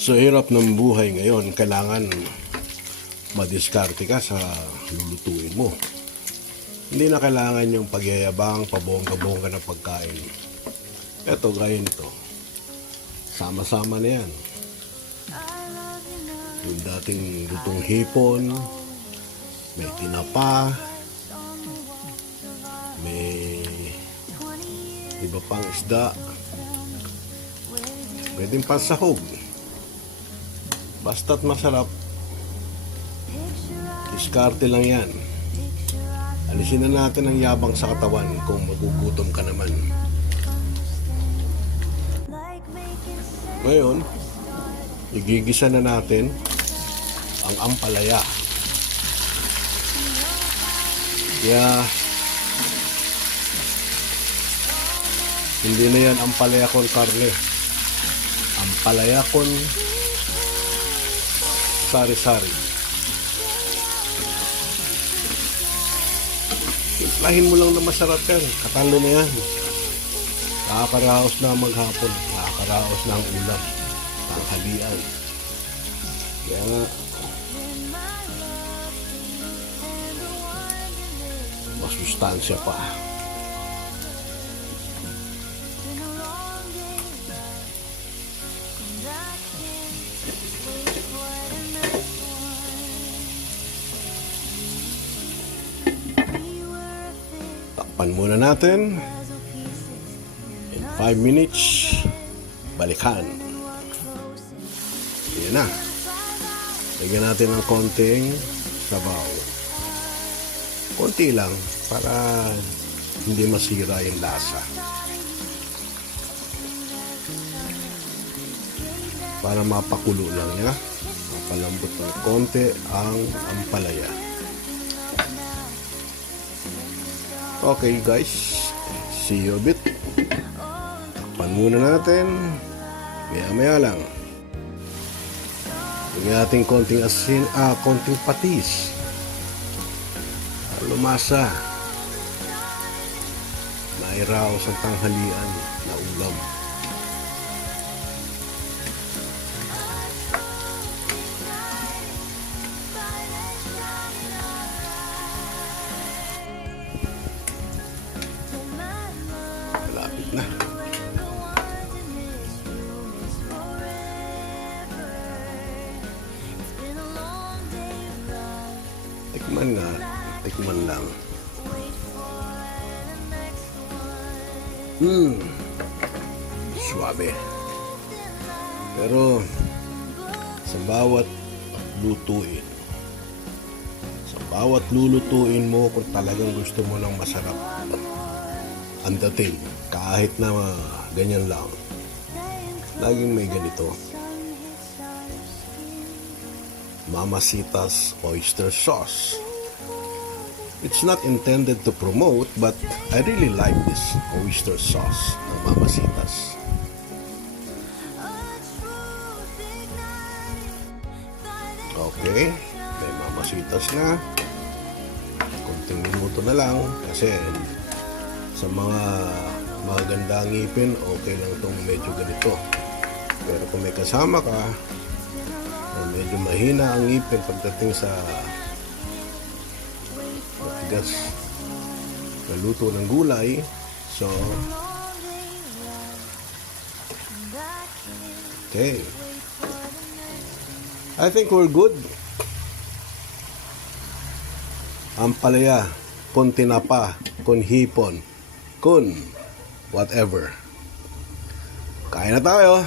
Sa hirap ng buhay ngayon, kailangan madiskarte ka sa lulutuin mo. Hindi na kailangan yung pagyayabang, pabongga-bongga ng pagkain. Eto, gaya nito. Sama-sama na yan. Yung dating lutong hipon, may tinapa, may iba pang isda, pwedeng pansahog. Basta't masarap, diskarte lang yan. Alisin na natin ang yabang sa katawan kung magugutom ka naman. Ngayon, igigisa na natin ang ampalaya. Kaya, hindi na yan ampalaya con carne. Ampalaya con sari-sari. Timplahin mo lang na masarap yan. Katalo na yan. Nakakaraos na maghapon. Nakakaraos na ang ulam. Tanghalian. Kaya nga, masustansya pa. Takpan muna natin. In 5 minutes, balikan. Yan na. Lagyan natin ng konting sabaw. Konti lang para hindi masira yung lasa. Para mapakulo lang niya. Mapalambot ng konti ang ampalaya. Okay guys, see you a bit. Takpan muna natin. Maya-maya lang. Lagyan natin konting asin, konting patis. Lumasa. Mairaos ang tanghalian na ulam. Malapit na. Tikman nga. Tikman lang. Suabe. Pero sa bawat lutuin, sa bawat lulutuin mo, kung talagang gusto mo ng masarap ang dating, kahit na ganyan lang, laging may ganito. Mamacita's oyster sauce. It's not intended to promote, but I really like this oyster sauce ng Mamacita's. Okay, may Mamacita's na. Konting minuto na lang kasi sa mga magandang ngipin, okay lang itong medyo ganito. Pero kung may kasama ka, medyo mahina ang ngipin pagdating sa matigas na luto ng gulay. So, okay. I think we're good. Ampalaya, con tinapa, con hipon, con whatever. Kain na tayo.